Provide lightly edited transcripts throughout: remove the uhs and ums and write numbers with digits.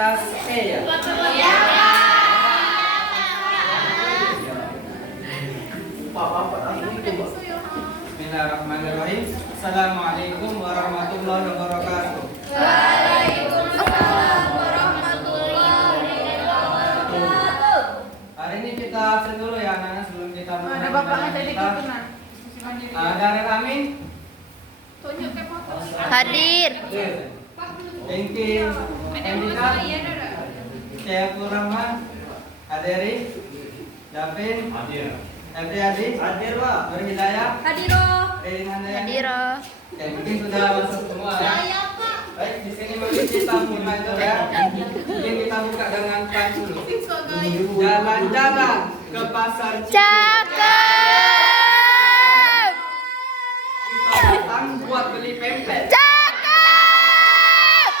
kelas E ya? Bismillahirrahmanirrahim. Assalamualaikum warahmatullahi wabarakatuh. Waalaikumsalam warahmatullahi wabarakatuh. Hari ini kita absen dulu ya anak-anak sebelum kita mulai. Ada bapaknya tadi kita. gitu nah. Ada Amin. Tunjuk ke foto. Hadir. Engki. Endika. Syekh Rahman. Aderi. Davin. Hadir. Fd Adi. Hadir Pak. Nur Hidayah. Hadiro. Rin Handayani. Hadiro. Oke, mungkin sudah masuk semua ya. Baik, di sini mungkin kita mulai dulu ya. Mungkin kita buka dengan pantun dulu. Jalan-jalan ke pasar Cakep. kita datang buat beli pempek. Cakep.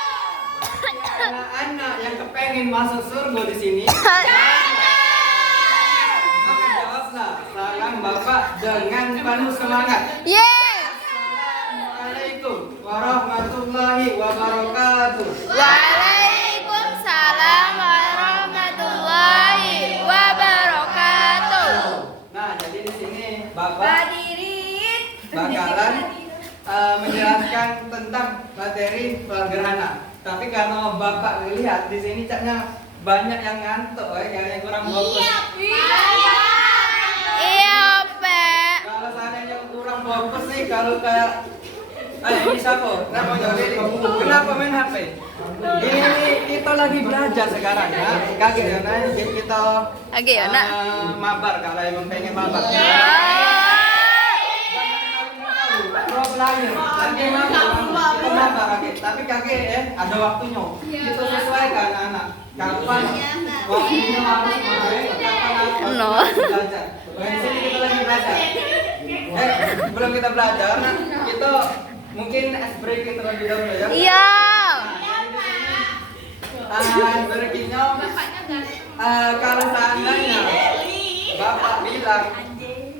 Anak-anak yang kepengen masuk surga di sini, maka jawablah salam Bapak dengan penuh semangat. Yes. Assalamualaikum warahmatullahi wabarakatuh. Waalaikumsalam warahmatullahi wabarakatuh. Nah, jadi di sini Bapak bakalan menjelaskan tentang materi gerhana. Tapi karena Bapak lihat di sini catnya banyak yang ngantuk, yang kurang fokus. Iya, Pak. Kalau seandainya kurang fokus nih, kalau kayak ini siapa? Namanya Willy. Kenapa main HP? Ini kita lagi belajar sekarang ya. Kaget ya, nah jadi kita Oke, ya, Nak. mabar kalau emang pengen mabar. Problemnya lagi mabar kakek. Tapi kakek ada waktunya. Kita sesuaikan anak-anak. Kapan waktunya harus main, kapan harus No. belajar. Nah, di sini kita lagi belajar. Sebelum kita belajar, kita mungkin ice breaking terlebih dahulu ya. Iya. Ice breakingnya, kalau seandainya Bapak bilang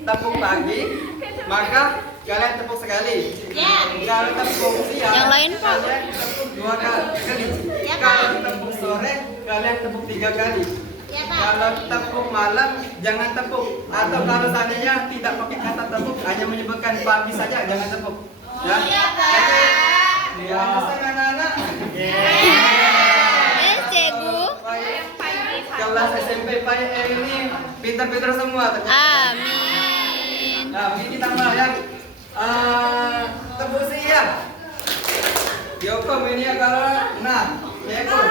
tepuk pagi, maka kalian tepuk sekali. Kalau tepuk siang, Yang lain, Pak? kalian tepuk 2 kali. Kalau tepuk sore, kalian tepuk 3 kali. Kalau tepuk malam, jangan tepuk. Atau kalau seandainya tidak pakai kata tepuk, hanya menyebutkan pagi saja, jangan tepuk. Ya, ya, anak-anak. Cegu. Kelas SMP PAE ini pintar-pintar semua ternyata. Amin. Nah, mungkin kita mulai ya. Tepuk siang. Dihukum ini ya kalau ekor.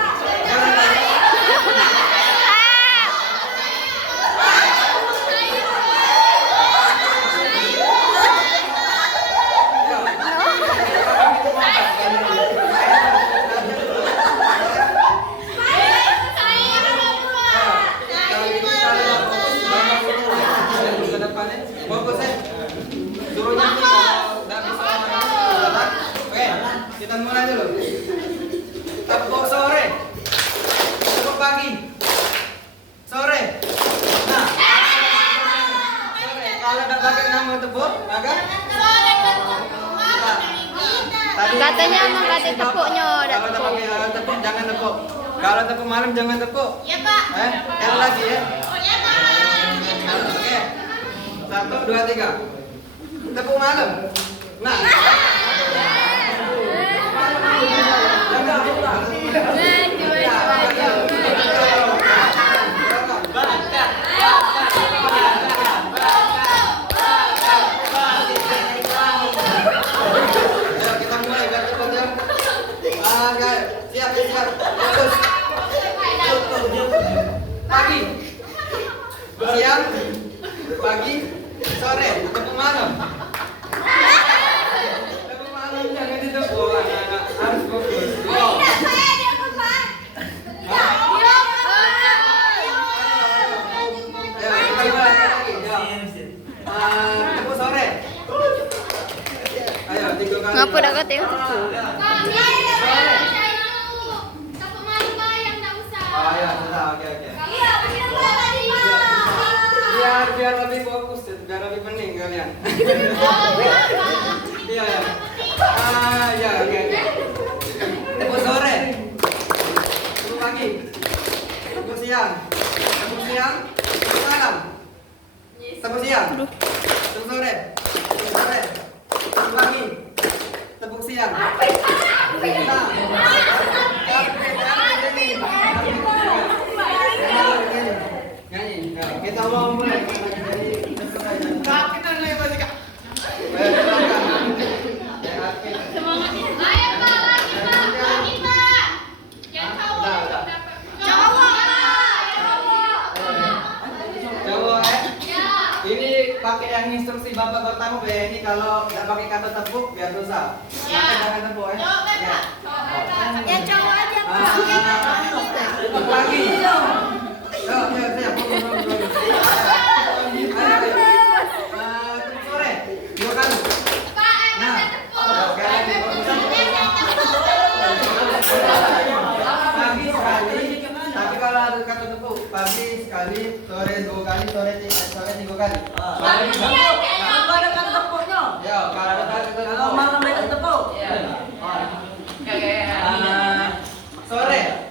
Kita mulai dulu. Tepuk sore, tepuk pagi, sore. Nah, sore. Kalau tidak pakai nama tepuk, maka Katanya mau kasih tepuknya, ada kalau tak tepuk. pakai tepuk, jangan tepuk. Kalau tepuk malam jangan tepuk. Ya, Pak. Yang lagi ya. Oh, ya, Pak. Oke. 1, 2, 3. Tepuk malam. Nah. Kita mulai biar cepat ya. Siap. Fokus. Pagi, siang, pagi, sore, tepuk malam. Tepuk malam jangan ditepuk, anak-anak harus fokus. Wow. Ya, kita mulai lagi. Ya. Tepuk sore. Ayo, 3 kali. Ngapa dah kata tepuk? Oh ya, sudah, oke. Biar lebih fokus, biar lebih pening kalian. Iya. Ya, oke. Tepuk sore. Tepuk pagi. Kita mau mulai dari Kak, kita mulai tadi Kak. Silakan. Semangat. Ayo Pak, lagi Pak. Lagi Pak. Yang cowok dapat. Cowok. Cowok Ya. Ini pakai yang instruksi Bapak pertama ini kalau nggak pakai kata tepuk biar dosa. Ya. Jangan tepuk ya. Cowok kan Ya. Pak. Cowok kan Pak. Ya cowok aja. Tepuk lagi. Yo, saya fokus. Ayo. Tepuk sore. 2 kali. Pak, Nah, ada tepuk. oke lagi. Pagi sekali. Tapi kalau ada kata tepuk, pagi sekali, sore 2 kali, sore 3 kali. Pagi kayaknya. Ada kata tepuknya. Yo, kalau ada kata Kalau tepuk. malam mereka tepuk. Sore.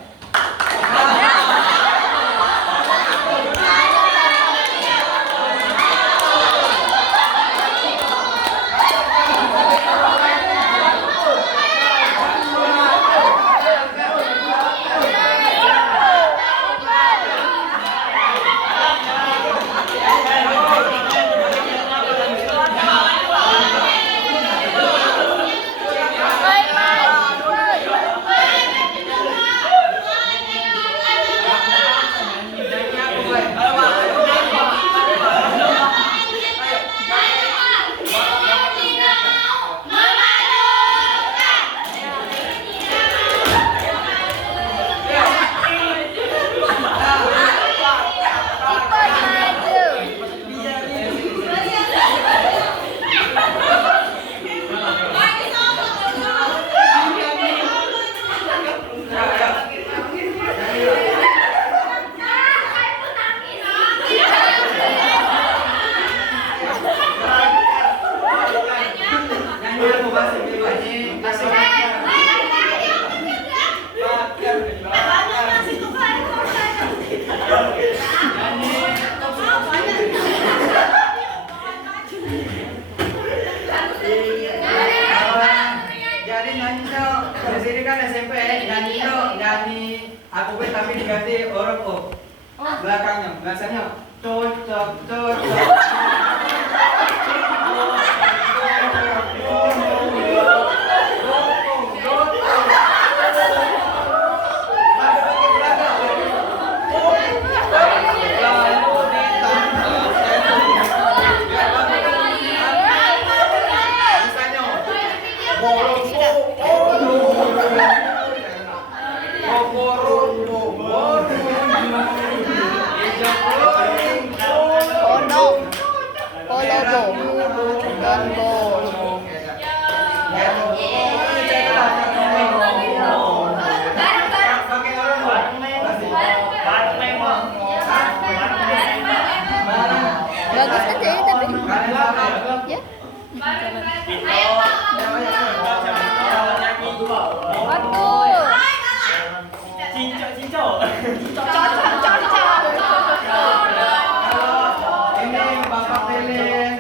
Jadi nyanyi di sini kan SMP nyanyi aku tapi diganti huruf O belakangnya biasanya cocok Bagus aja ya tapi. Ya. Waduh. Ini Bapak pilih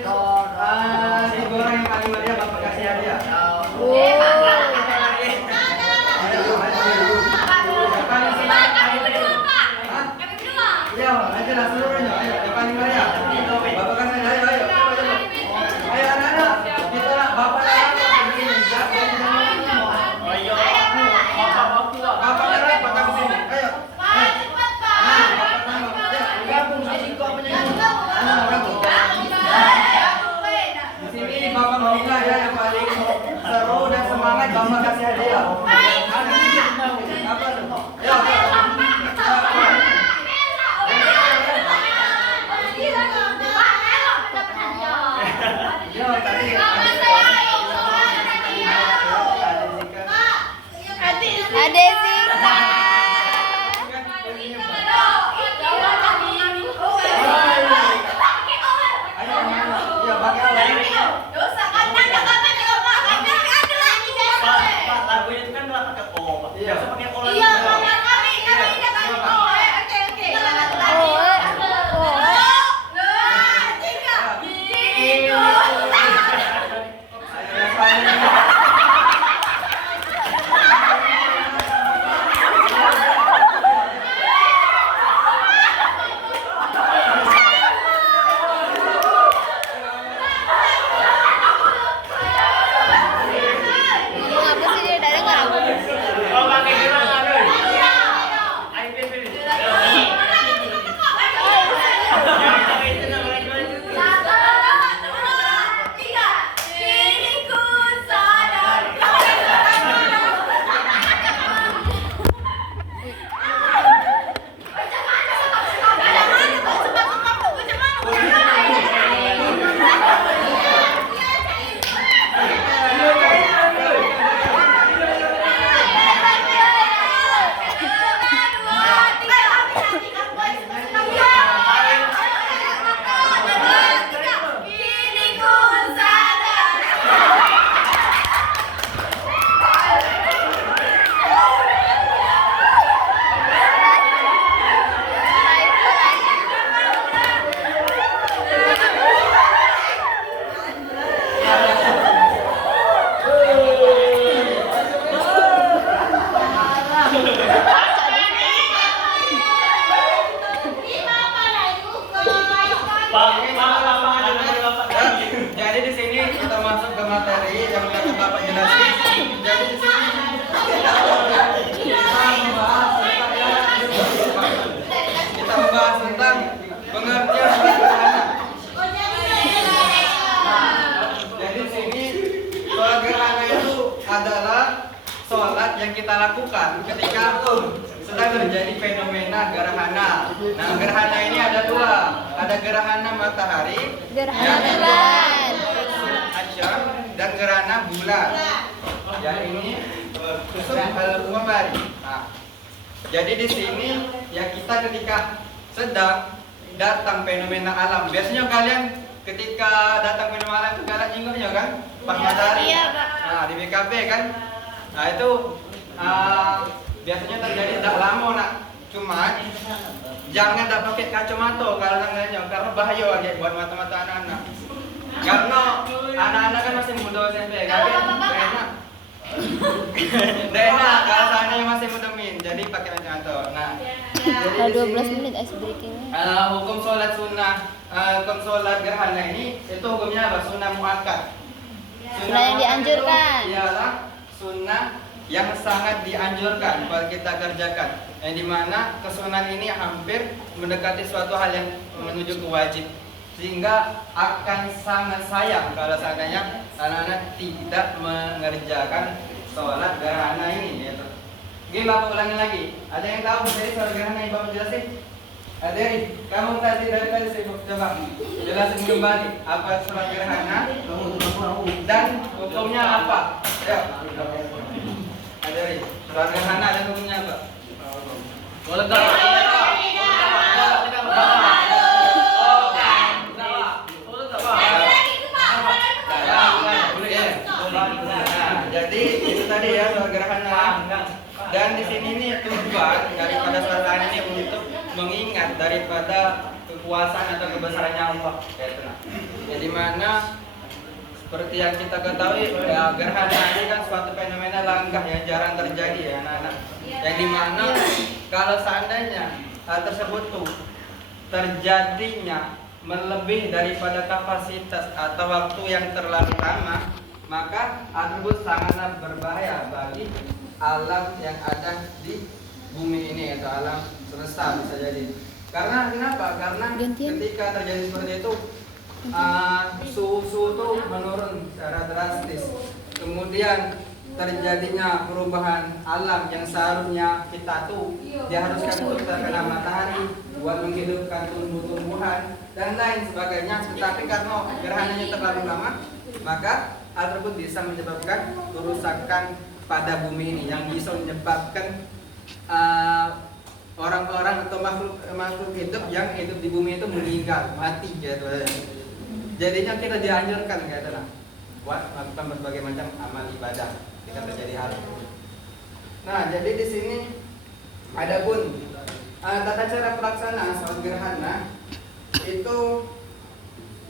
digoreng yang paling meriah Bapak kasih hadiah. Iya, aja lah seluruhnya. Ayo, yang paling meriah. Bapak kasih hadiah, ayo. Ayo anak-anak, kita Bapak Bapak darah, Bapak ke sini. Ayo. Gabung sini kok penyanyi. Gabung. Di sini Bapak Maulah ya yang paling seru dan semangat Bapak kasih hadiah. Apa tuh? Yo. Yo, tadi. Ade Sita. Iya, pakai alat. Lagunya itu kan pakai O, Pak. Iya. Bisa pakai O Iya, lagi. Mama kami dapat. Oke. Ayo, yang kita lakukan ketika sedang terjadi fenomena gerhana. Nah, gerhana ini ada dua. Ada gerhana matahari, Gerhana bulan. Asyam, dan gerhana bulan. Yang ini kusum al-qamar. Nah, jadi di sini ya kita ketika sedang datang fenomena alam. Biasanya kalian ketika datang fenomena alam itu kalian ingatnya kan? Pas matahari. Iya, Pak. Nah, di BKP kan. Nah, itu biasanya terjadi tidak lama nak. Cuma jangan tak pakai kacamata kalau nanya karena bahaya aja buat mata-mata anak-anak. Karena anak-anak kan masih muda SMP kan. Enak. Tidak enak kalau seandainya masih muda min. Jadi pakai kacamata. Nah, Kalau 12 menit ice breakingnya. hukum sholat sunnah, hukum sholat gerhana ini itu hukumnya apa? Sunnah muakkad. Sunnah yang dianjurkan. Ialah sunnah yang sangat dianjurkan kalau kita kerjakan. Yang dimana kesunahan ini hampir mendekati suatu hal yang menuju ke wajib. Sehingga akan sangat sayang kalau seandainya anak-anak tidak mengerjakan sholat gerhana ini. Gitu. Oke, Bapak ulangi lagi. Ada yang tahu dari sholat gerhana yang Bapak jelasin? Aderi, kamu tadi dari tadi saya coba jelasin kembali apa sholat gerhana dan hukumnya apa? Ya. Aderi, sholat gerhana dan hukumnya apa? Boleh tak? Jadi itu tadi ya sholat gerhana. Dan di sini nih tujuan daripada sholat gerhana ini untuk mengingat daripada kekuasaan atau kebesarannya Allah. Jadi mana seperti yang kita ketahui ya, gerhana ini kan suatu fenomena langka yang jarang terjadi ya anak-anak. Yang dimana kalau seandainya hal tersebut tuh terjadinya melebih daripada kapasitas atau waktu yang terlalu lama, maka tersebut sangatlah berbahaya bagi alam yang ada di bumi ini atau alam semesta bisa jadi. Karena kenapa? Karena ketika terjadi seperti itu suhu tuh menurun secara drastis. Kemudian terjadinya perubahan alam yang seharusnya kita tuh diharuskan untuk terkena matahari buat menghidupkan tumbuh-tumbuhan dan lain sebagainya. Tetapi karena gerhananya terlalu lama, maka hal tersebut bisa menyebabkan kerusakan pada bumi ini yang bisa menyebabkan orang-orang atau makhluk hidup yang hidup di bumi itu meninggal, mati gitu. Jadinya kita dianjurkan gitu lah buat melakukan berbagai macam amal ibadah ketika terjadi hal. Nah, jadi di sini adapun tata cara pelaksanaan sholat gerhana itu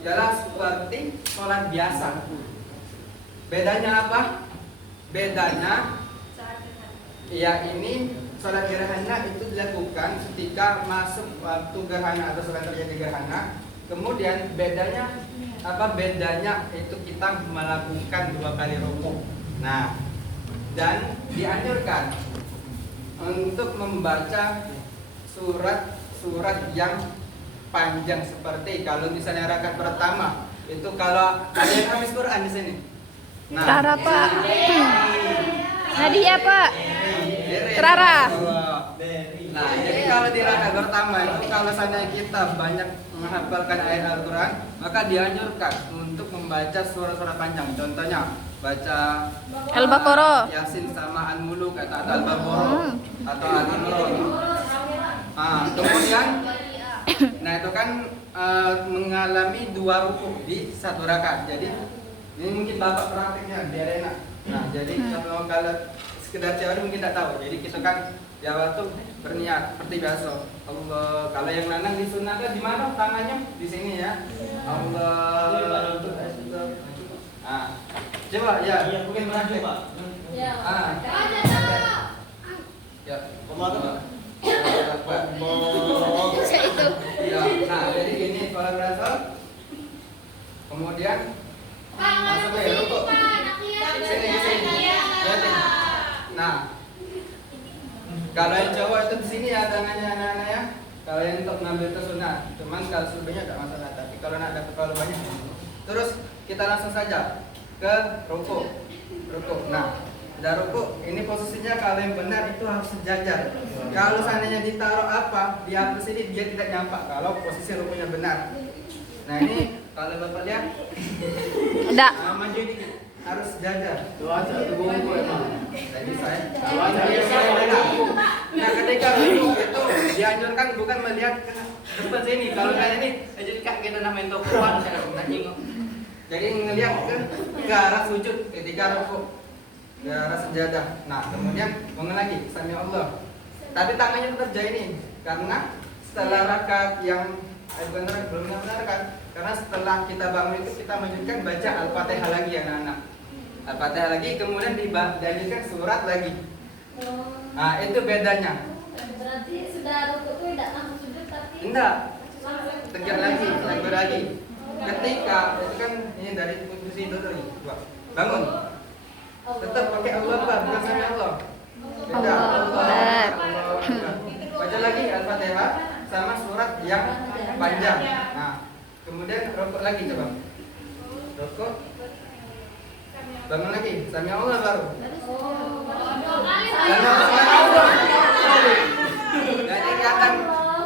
ialah seperti sholat biasa. Bedanya apa? Bedanya ya ini sholat gerhana itu dilakukan ketika masuk waktu gerhana atau sedang terjadi gerhana. Kemudian bedanya apa? Bedanya itu kita melakukan 2 kali rukuk. Nah, dan dianjurkan untuk membaca surat yang panjang seperti kalau misalnya rakaat pertama itu kalau kalian habis Quran di sini. Nah, Rara, Pak. Hadiah, Pak. Rara. Nah, jadi kalau di rakaat pertama itu kalau seandainya kita banyak menghafalkan ayat Al-Quran, maka dianjurkan untuk membaca surah-surah panjang. Contohnya baca Al-Baqarah, Yasin sama Al-Muluk atau Al-Baqarah atau Al-Imran. Kemudian nah itu kan mengalami 2 rukuk di 1 rakaat. Jadi ini mungkin Bapak praktiknya di arena. Nah, jadi kalau sekedar teori mungkin tidak tahu. Jadi kita kan ya waktu berniat seperti biasa. Allah, kalau yang nanang disunahkan di mana tangannya? Di sini ya. Allah. Coba ya, mungkin praktik. Ya. Ya. itu. Ya. Nah, jadi ini kalau berasal. Kemudian masuk ke rukuk. Sini. Nah, kalau yang cowok itu di sini ya tangannya anak-anak ya. Kalau yang untuk mengambil itu sunnah, cuman kalau sebelumnya tidak masalah. Tapi kalau ada terlalu banyak, terus kita langsung saja ke rukuk. Nah, sudah rukuk, ini posisinya kalau yang benar itu harus sejajar. Kalau seandainya ditaruh apa di atas ini dia tidak nyampak kalau posisi rukuknya benar. Nah ini kalau Bapak lihat, Enggak. maju dikit, harus sejajar. Doa satu bungku emang. Tadi saya. Doa satu Nah ketika rukuk itu dianjurkan bukan melihat ke depan sini. Kalau kayak ini, jadi kak kita namain tokoan, jadi ngelihat ke arah sujud ketika rukuk. Ke arah sejadah. Nah, kemudian bangun lagi, sami Allah. Tapi tangannya tetap jaini karena setelah rakaat yang benar belum benar kan? Karena setelah kita bangun itu kita melanjutkan baca Al-Fatihah lagi anak-anak. Al-Fatihah lagi kemudian dilanjutkan surat lagi. Nah, itu bedanya. Berarti sudah rukuk itu tidak langsung sujud tapi Enggak, tegak lagi, tegak lagi. Ketika itu kan ini dari posisi itu tadi, bangun. Tetap pakai Allah Akbar, bukan sami Allah. Beda. Akbar. Baca lagi Al-Fatihah sama surat yang panjang. Nah, kemudian rukuk lagi coba. Rukuk. Bangun lagi, sami Allah baru. Sami Allah. Jadi kadang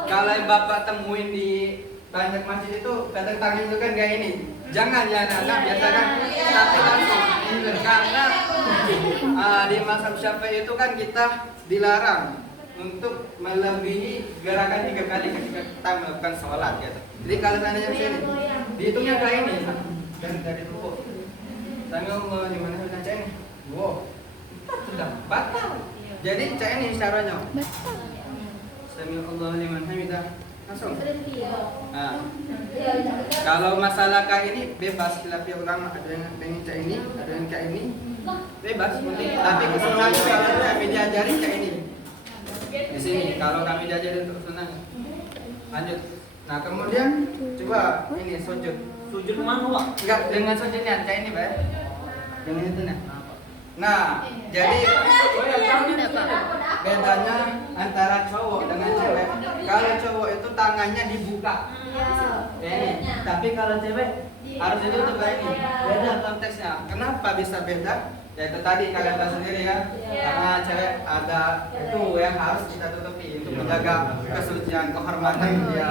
kalau yang Bapak temuin di banyak masjid itu kadang tangan itu kan kayak ini. Jangan ya anak-anak biasa kan tapi langsung karena di mazhab Syafi'i itu kan kita dilarang untuk melebihi gerakan 3 kali ketika kita melakukan sholat gitu. Jadi kalau seandainya sini dihitungnya kayak ini dan dari rukuk. Sami Allah gimana baca ini? Wow. Sudah batal. Jadi cak ini caranya. Sami Allah liman hamidah. Langsung. Nah, kalau masalah kayak ini bebas khilafiyah ulama, ada yang pengen cak ini, ada yang kayak ini. Bebas penting. Tapi kesunahan kalau kami diajari kayak ini. Di sini kalau kami diajari untuk sunnah. Lanjut. Nah, kemudian coba ini sujud. Sujud mana, Pak? Enggak dengan sujudnya kayak ini, Pak. Dengan itu nah. Nah, jadi bedanya antara cowok dengan cewek. Kalau cowok itu tangannya dibuka. Ini. Tapi kalau cewek harus ditutup kayak ini. Beda konteksnya. Kenapa bisa beda? Ya itu tadi kalian tahu sendiri ya. Karena cewek ada itu yang harus kita tutupi untuk menjaga kesucian, kehormatan dia.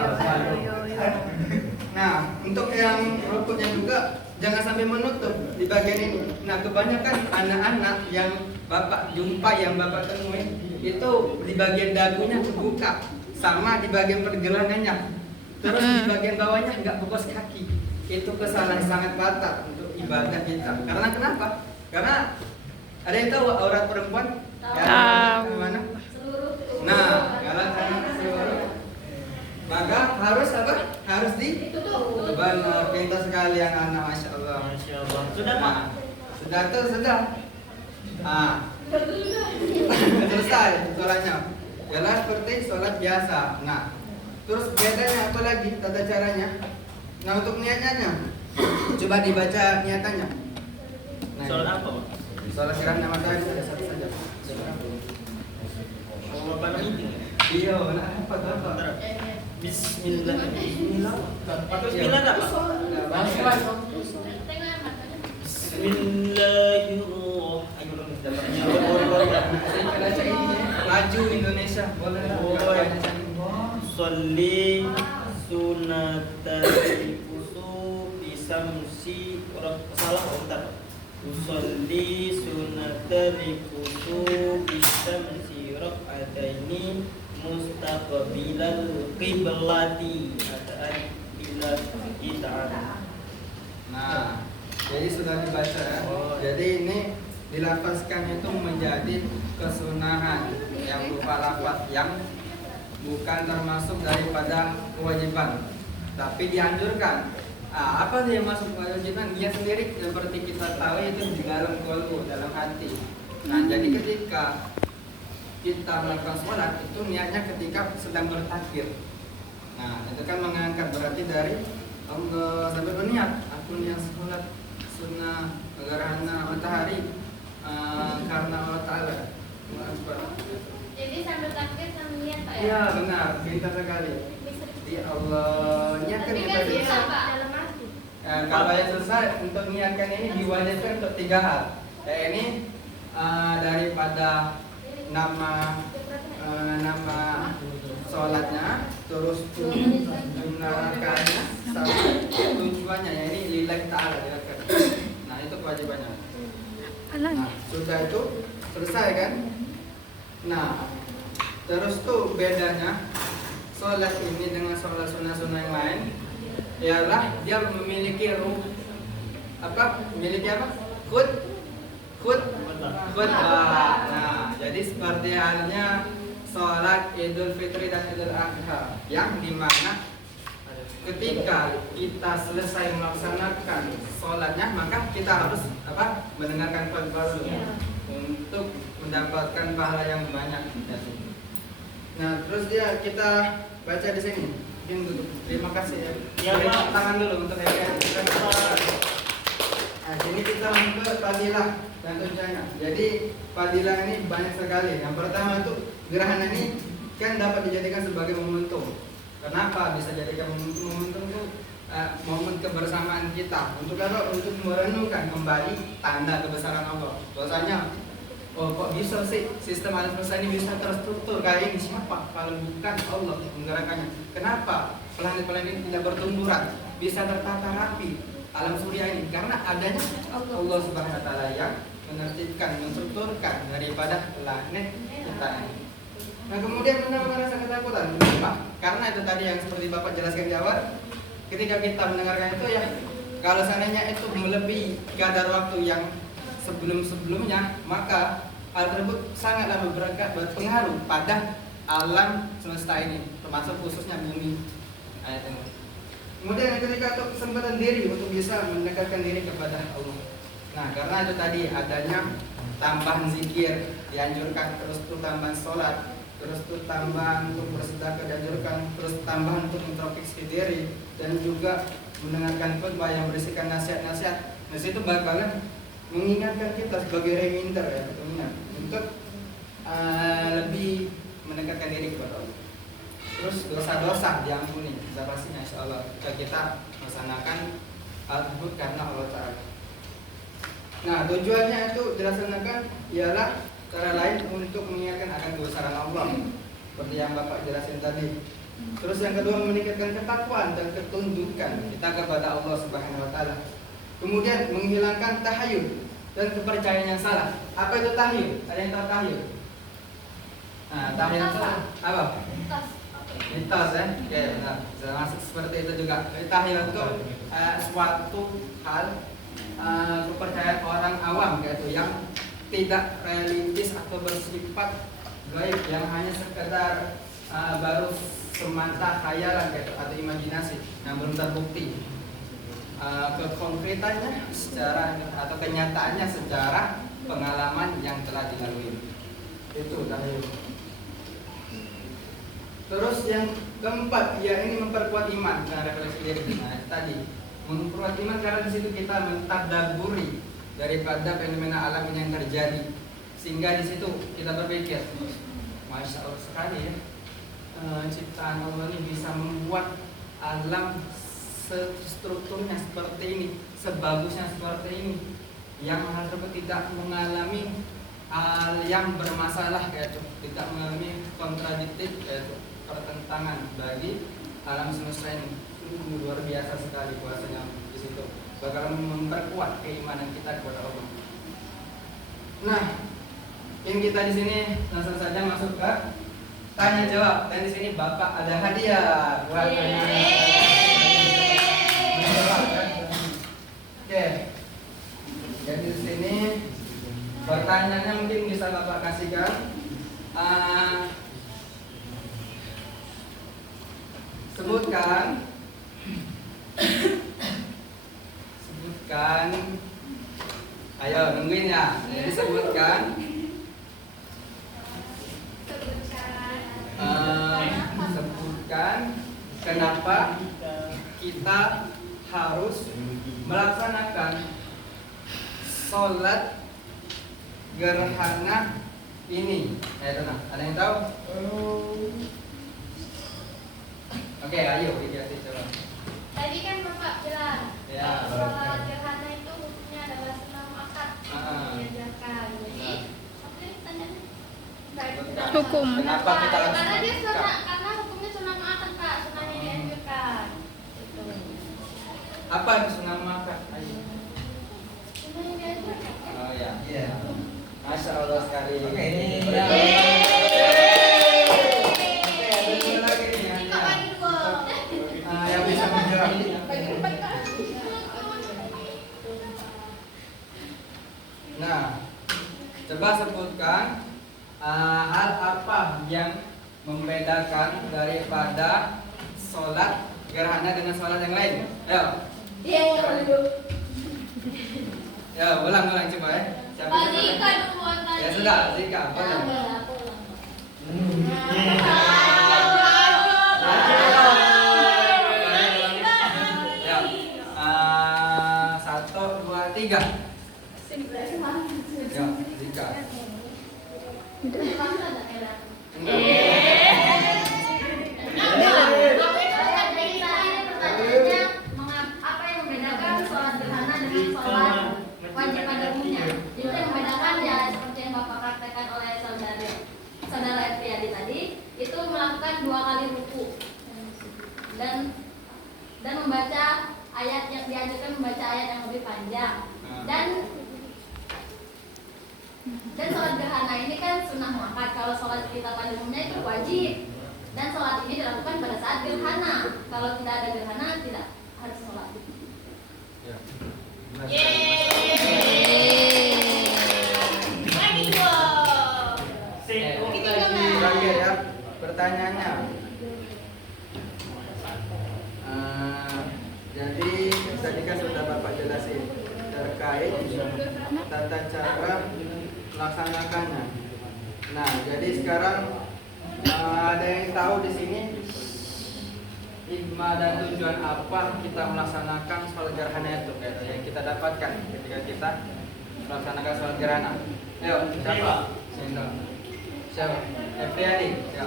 Nah, untuk yang rukuknya juga jangan sampai menutup di bagian ini. Nah, kebanyakan anak-anak yang Bapak jumpa, yang Bapak temui itu di bagian dagunya terbuka, sama di bagian pergelangannya. Terus di bagian bawahnya nggak bungkus kaki. Itu kesalahan sangat fatal untuk ibadah kita. Karena kenapa? Karena ada yang tahu aurat perempuan? Tahu. Mana? Nah, kalau seluruh maka harus apa? Harus ditutup. Benar, pintar sekali anak-anak, masya Allah. Masya Allah. Sudah, Pak? Sudah tuh, sudah. Selesai sholatnya. Jalan seperti sholat biasa. Nah, terus bedanya apa lagi tata caranya? Nah, untuk niatnya, coba dibaca niatannya. Nah, Sholat apa, Pak? sholat siram matahari ada satu saja. Allah Bapak ini. Iya, nah, apa tuh apa? Bismillah. Bismillah. Pakai bismillah enggak, Pak? Bismillahirrahmanirrahim. Laju Indonesia, boleh. Sholli sunatal kusufi samsi orang salah bentar. Usolli sunatal kusufi samsi rak'ataini mustaqbilal qiblati ata'an bila kita. Nah, jadi sudah dibaca ya. Jadi ini dilafazkan itu menjadi kesunahan yang berupa lafaz yang bukan termasuk daripada kewajiban, tapi dianjurkan. Apa sih yang masuk kewajiban? Dia sendiri seperti kita tahu itu di dalam qalbu, dalam hati. Nah, jadi ketika kita melakukan sholat itu niatnya ketika sedang bertakbir. Nah, itu kan mengangkat berarti dari Allah sampai berniat aku niat sholat sunnah gerhana matahari karena Allah Ta'ala. Jadi sambil takbir sambil niat Pak ya? Iya benar, pintar sekali. Di Allah niatkan Tapi kita kan di susah Pak dalam hati. kalau yang susah untuk niatkan ini diwajibkan untuk 3 hal. Ya ini daripada nama sholatnya, terus jumlah rakaatnya, sama tujuannya, ya ini lillahi ta'ala. Nah itu kewajibannya. Nah, sudah itu selesai kan? Nah terus tuh bedanya sholat ini dengan sholat sunnah-sunnah yang lain ialah dia memiliki memiliki apa? Khutbah. Nah, jadi seperti halnya sholat Idul Fitri dan Idul Adha yang dimana ketika kita selesai melaksanakan sholatnya maka kita harus mendengarkan khutbah dulu untuk mendapatkan pahala yang banyak. Nah, terus kita baca di sini. Mungkin dulu. Terima kasih ya. Beri tangan dulu untuk Nah, sini kita ke fadilah dan tujuannya. Jadi fadilah ini banyak sekali. Yang pertama itu gerhana ini kan dapat dijadikan sebagai momentum. Kenapa bisa jadikan momentum itu momen kebersamaan kita? Untuk apa? Untuk merenungkan kembali tanda kebesaran Allah. Bahwasanya kok bisa sih sistem alam semesta ini bisa terstruktur kayak ini? Siapa kalau bukan Allah menggerakkannya? Kenapa planet-planet ini tidak bertumburan, bisa tertata rapi alam surya ini? Karena adanya Allah Subhanahu wa taala yang menertibkan, menstrukturkan daripada planet kita ini. Nah, kemudian menambah rasa ketakutan. Kenapa? Karena itu tadi yang seperti Bapak jelaskan di awal. Ketika kita mendengarkan itu ya, kalau seandainya itu melebihi kadar waktu yang sebelum-sebelumnya, maka hal tersebut sangatlah berpengaruh pada alam semesta ini, termasuk khususnya bumi. Kemudian ketika itu kesempatan diri untuk bisa mendekatkan diri kepada Allah. Nah, karena itu tadi adanya tambahan zikir dianjurkan, terus itu tambahan sholat, terus itu tambahan untuk bersedekah dianjurkan, terus tambahan untuk introspeksi diri, dan juga mendengarkan khutbah yang berisikan nasihat-nasihat. Nah, situ bakalan mengingatkan kita sebagai reminder ya, untuk lebih mendekatkan diri kepada Allah. Terus dosa-dosa diampuni, sudah pastinya insya Allah jika kita melaksanakan hal tersebut karena Allah Ta'ala. Nah, tujuannya itu dilaksanakan ialah cara lain untuk mengingatkan akan kebesaran Allah, seperti yang Bapak jelasin tadi. Terus yang kedua, meningkatkan ketakwaan dan ketundukan kita kepada Allah Subhanahu wa taala. Kemudian menghilangkan tahayul dan kepercayaan yang salah. Apa itu tahayul? Ada yang tahu tahayul? Nah, tahayul itu apa? Mitos ya. Oke, nah, masuk seperti itu juga. Tahayul itu suatu hal kepercayaan orang awam gitu yang tidak realistis atau bersifat gaib, yang hanya sekedar baru semata khayalan gitu, atau imajinasi yang belum terbukti. Kekonkretannya secara atau kenyataannya secara pengalaman yang telah dilalui. Itu tahayul. Terus yang keempat, ya ini memperkuat iman dan refleksi diri. Nah, tadi memperkuat iman karena di situ kita mentadaburi daripada fenomena alam yang terjadi, sehingga di situ kita berpikir, masya Allah sekali ya, ciptaan Allah ini bisa membuat alam strukturnya seperti ini, sebagusnya seperti ini, yang hal tersebut tidak mengalami hal yang bermasalah, yaitu tidak mengalami kontradiktif, yaitu pertentangan bagi alam semesta ini. Luar biasa sekali kuasanya di situ, bakal memperkuat keimanan kita kepada Allah. Nah, yang kita di sini langsung saja masuk ke tanya jawab, dan di sini Bapak ada hadiah buat Oke. Jadi di sini pertanyaannya mungkin bisa Bapak kasihkan. Sebutkan, ayo nungguin ya. Jadi sebutkan kenapa kita harus melaksanakan sholat gerhana ini. Ada yang tahu? Oke, ayo dikasih coba. Tadi kan Bapak bilang Ya, sholat gerhana itu hukumnya adalah senam akad diajarkan. Jadi Hukum. Kenapa kita harus Karena dia menikah? sunnah, karena hukumnya sunnah muakkad Kak, sunnahnya dianjurkan. Gitu. Apa itu sunnah muakkad? Ayo. Sunnahnya dianjurkan. Oh ya. Iya. Masya Allah sekali. Oke, ini Oke, ya. ada dua lagi nih Ini Kak bagi dua. yang bisa menjawab. Nah, coba sebutkan hal apa yang membedakan daripada sholat gerhana dengan sholat yang lain. Ayo, ya ulang coba ya. Siapa Pak yang Zika pertama? duluan tadi. Ya sudah, Zika. Boleh. Ya, 1, 2, 3. Ya, Zika. Apa yang membedakan sholat gerhana dengan sholat wajib pada umumnya? Itu yang membedakan ya seperti yang Bapak praktekkan oleh saudara Eviadi tadi, itu melakukan 2 kali ruku dan membaca ayat yang diajarkan, membaca ayat yang lebih panjang. Dan sholat gerhana ini kan sunnah muakkad. Kalau sholat kita pada umumnya itu wajib. Dan sholat ini dilakukan pada saat gerhana. Kalau tidak ada gerhana tidak harus sholat. Ya. Lagi dua. Terakhir ya, pertanyaannya. Jadi tadi kan sudah Bapak jelasin terkait tata cara melaksanakannya. Nah, jadi sekarang ada yang tahu di sini hikmah dan tujuan apa kita melaksanakan sholat gerhana itu yang kita dapatkan ketika kita melaksanakan sholat gerhana. Ayo, siapa? Siapa? Eviadi. Ya.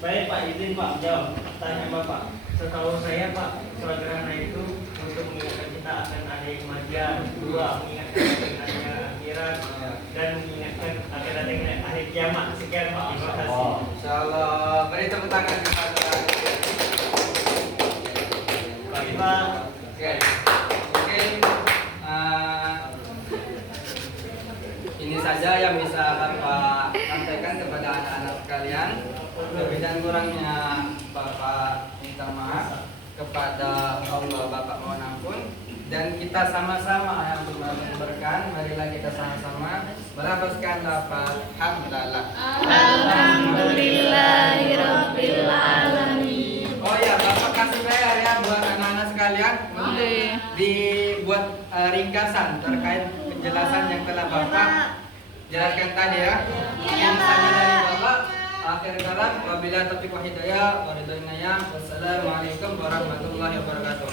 Baik Pak, izin Pak, jawab tanya Bapak. Setahu saya Pak, sholat gerhana itu untuk mengingatkan kita akan ada kematian, 2 mengingatkan akan adanya akhirat, dan mengingatkan akan adanya akhir kiamat. Sekian Pak, terima kasih. Insyaallah, beri tepuk tangan kepada Baik Pak. Oke, mungkin ini saja yang bisa Bapak sampaikan kepada anak-anak sekalian. Lebih dan kurangnya Bapak minta maaf kepada Allah, Bapak mohon ampun. Dan kita sama-sama yang berberkan, marilah kita sama-sama melafazkan lafaz hamdalah. Alhamdulillahirabbil alamin. Oh ya, Bapak kasih bayar ya buat anak-anak sekalian. Dibuat ringkasan terkait penjelasan yang telah Bapak jelaskan tadi ya. Yang tadi dari Bapak. Akhir kalam, wabillahi taufiq wa hidayah, wa ridwanina ya. Wassalamualaikum warahmatullahi wabarakatuh.